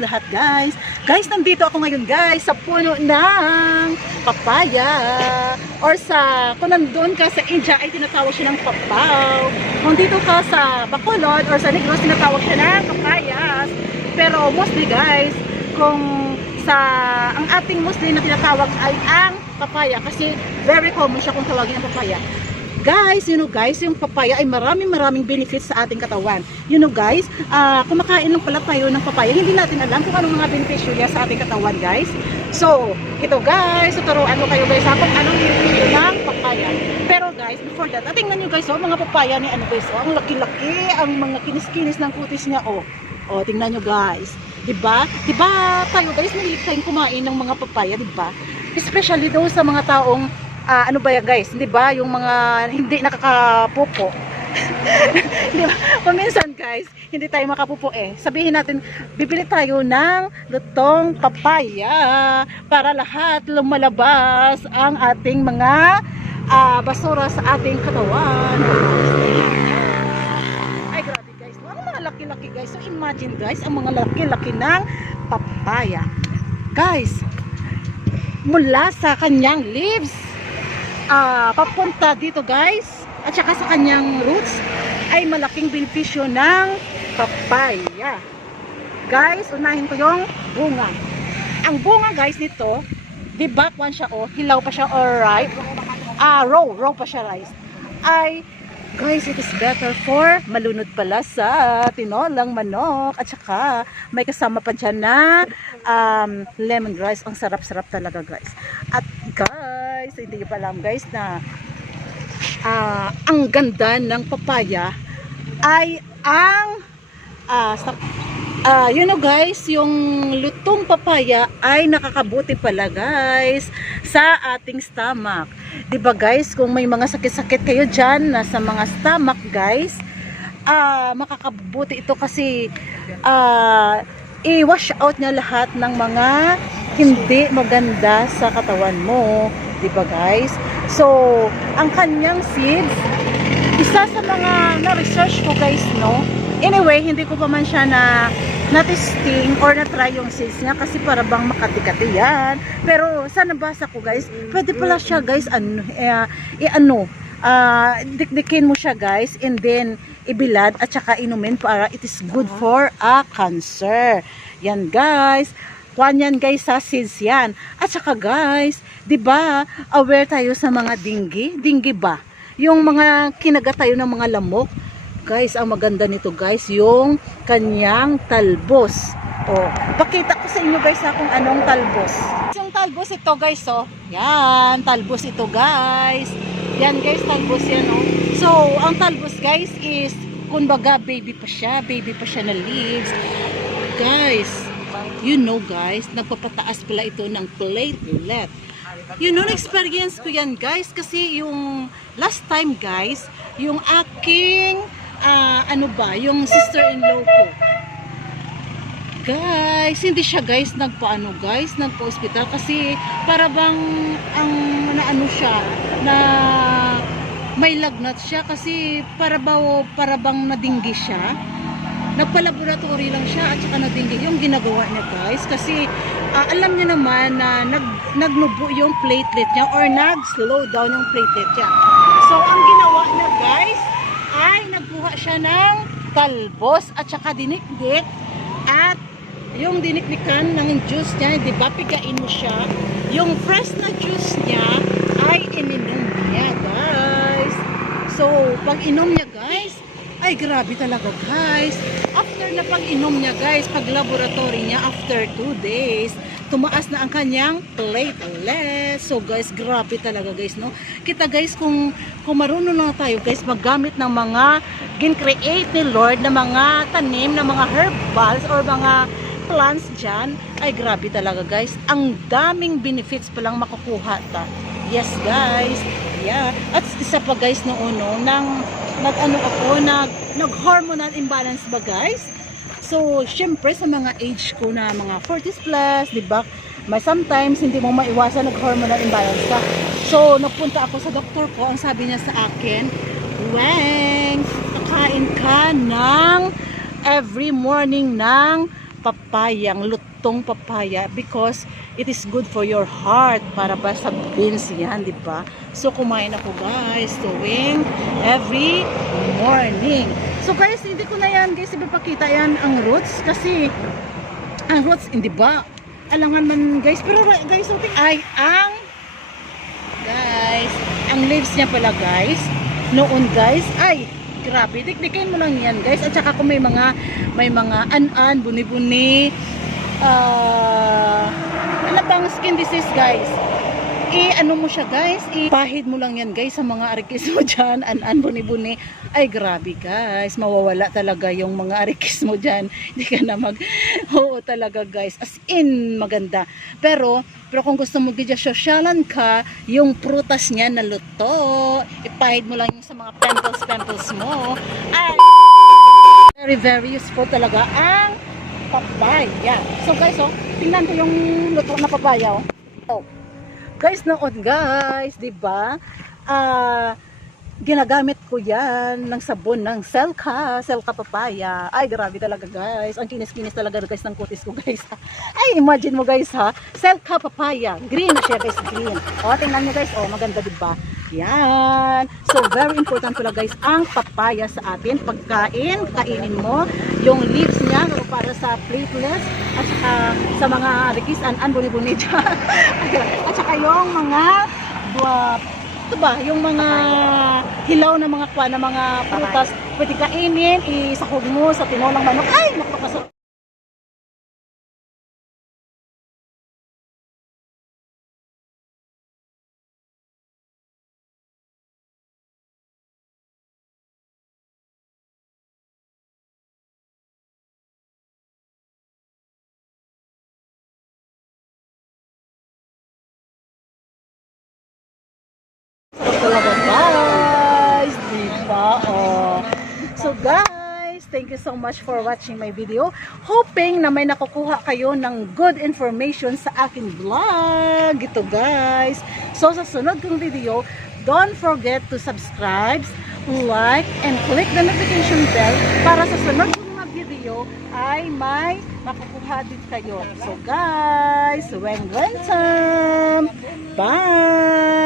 inyong lahat guys. Guys, nandito ako ngayon guys sa puno ng papaya. Or sa, kung nandun ka sa India ay tinatawag siya ng papaw. Kung dito ka sa Bacolod or sa Negros tinatawag siya ng papayas. Pero mostly guys, kung sa ang ating Muslim na tinatawag ay ang papaya kasi very common siya kung tawagin ang papaya. Guys, you know guys, yung papaya ay maraming maraming benefits sa ating katawan. You know guys, ah, kumakain lang pala tayo ng papaya. Hindi natin alam kung anong mga benepisyo niya sa ating katawan guys. So, ito guys, tuturuan ko kayo guys ha, kung anong benepisyo ng papaya. Pero guys, before that, tingnan nyo guys, oh, mga papaya ni ano guys, oh, ang laki-laki, ang mga kinis-kinis ng kutis niya, oh. Oh, tingnan nyo guys. 'Di ba? 'Di ba tayo guys, mahilig tayong kumain ng mga papaya, 'di ba? Especially daw sa mga taong ah, ano ba yan guys, 'di ba? Yung mga hindi nakakapupo. 'Di ba? Kung minsan guys, hindi tayo makapupo eh. Sabihin natin, bibili tayo ng lutong papaya para lahat lumalabas ang ating mga ah, basura sa ating katawan. Ay, grabe guys. Ang mga laki-laki guys. So imagine guys, ang mga laki-laki ng papaya. Guys, mula sa kanyang leaves, ah papunta dito guys, at saka sa kanyang roots, ay malaking benepisyo ng papaya. Guys, unahin ko yung bunga. Ang bunga guys nito, di ba, kwan siya oh, hilaw pa siya or ripe, ah, raw, raw pa siya rice, ay Guys, it is better for malunod pala sa tinolang manok. At saka, may kasama pa dyan na um, lemongrass. Ang sarap-sarap talaga, guys. At guys, hindi pa alam, guys, na ah, ang ganda ng papaya ay ang ah, sa, ah, you know guys, yung lutong papaya ay nakakabuti pala guys sa ating stomach. 'Di ba guys, kung may mga sakit-sakit kayo diyan na sa mga stomach guys, ah makakabuti ito kasi ah i-wash out niya lahat ng mga hindi maganda sa katawan mo, 'di ba guys? So, ang kanyang seeds isa sa mga na-research ko guys, no? Anyway, hindi ko pa man siya na na-testing or na-try yung seeds niya kasi para bang makati-kati yan. Pero sa nabasa ko guys, pwede pala siya guys, ano, eh, eh, ano, ah, dikdikin mo siya guys and then ibilad at saka inumin para it is good for a cancer. Yan guys. Kwan yan guys sa seeds yan. At saka guys, 'di ba aware tayo sa mga dinggi? Dinggi ba? Yung mga kinagat tayo ng mga lamok. Guys, ang maganda nito guys, yung kanyang talbos. Oh, pakita ko sa inyo guys ha, kung anong talbos. Yung talbos ito guys, oh. Yan, talbos ito guys. Yan guys, talbos yan oh. So, ang talbos guys is kumbaga baby pa siya, baby pa siya na leaves. Guys, you know guys, nagpapataas pala ito ng platelet. You know, experience ko yan guys kasi yung last time guys, yung aking ah, ano ba, yung sister-in-law ko. Guys, hindi siya guys nagpaano guys, nagpa-hospital kasi para bang ang naano siya na may lagnat siya kasi para ba para bang nadinggi siya. Nagpa-laboratory lang siya at saka nadinggi yung ginagawa niya guys kasi ah, alam niya naman na nag nagnubo yung platelet niya or nag-slow down yung platelet niya. So ang ginawa niya guys ay nagkuha siya ng talbos at saka dinikdik at yung dinikdikan ng juice niya, di ba, pigain mo siya. Yung fresh na juice niya ay ininom niya, guys. So, pag inom niya, guys, ay grabe talaga, guys. After na pag inom niya, guys, pag laboratory niya, after 2 days, tumaas na ang kanyang platelet. So, guys, grabe talaga, guys, no? Kita, guys, kung, kung marunong na tayo, guys, maggamit ng mga gin-create ni Lord na mga tanim, na mga herbals or mga plants dyan, ay grabe talaga guys. Ang daming benefits palang makukuha ta. Yes guys. Yeah. At isa pa guys noon no, nang nag-ano ako, nag, nag-hormonal imbalance ba guys? So, syempre sa mga age ko na mga 40s plus, di ba? May sometimes hindi mo maiwasan nag-hormonal imbalance ka. So, nagpunta ako sa doktor ko, ang sabi niya sa akin, Weng, kakain ka ng every morning ng papayang lutong papaya because it is good for your heart para ba sa beans yan, di ba? So kumain ako guys tuwing every morning. So guys, hindi ko na yan guys ipapakita yan ang roots kasi ang roots, hindi ba? Alangan man guys, pero guys, so, ay ang guys, ang leaves niya pala guys, noon guys, ay grabe, dikdikin mo lang yan guys, at saka kung may mga may mga an-an, buni-buni, ah, ano bang skin disease guys, i ano mo siya guys, ipahid mo lang yan guys sa mga arikis mo dyan, an-an, buni-buni, ay grabe guys, mawawala talaga yung mga arikis mo dyan, hindi ka na mag, oo talaga guys, as in maganda, pero, pero kung gusto mo gidya sosyalan ka, yung prutas niya na luto, ipahid mo lang yung sa mga pimples, pimples mo, ay very very useful talaga ang papaya. So guys, oh, tingnan ko yung luto na papaya, oh. oh. Guys, noon guys, 'di ba? Ah, ginagamit ko 'yan ng sabon ng Selka, Selka papaya. Ay, grabe talaga guys. Ang kinis-kinis talaga guys ng kutis ko guys. Ay, imagine mo guys ha. Selka papaya. Green siya guys, green. O, tingnan niyo guys. O, maganda 'di ba? Yan. So, very important pala guys ang papaya sa atin. Pagkain, kainin mo yung leaves niya para sa platelets at saka sa mga rikis an an buni-buni dyan. at saka yung mga buwa, ito ba, yung mga hilaw na mga kwa na mga prutas, pwede kainin, isahog mo sa tinolang manok. Ay, napakasarap. Sarap talaga guys, diba? Oh. So guys, thank you so much for watching my video. Hoping na may nakukuha kayo ng good information sa aking vlog. Ito guys. So sa sunod kong video, don't forget to subscribe, like, and click the notification bell para sa sunod kong mga video ay may makukuha din kayo. So guys, when when time. Bye!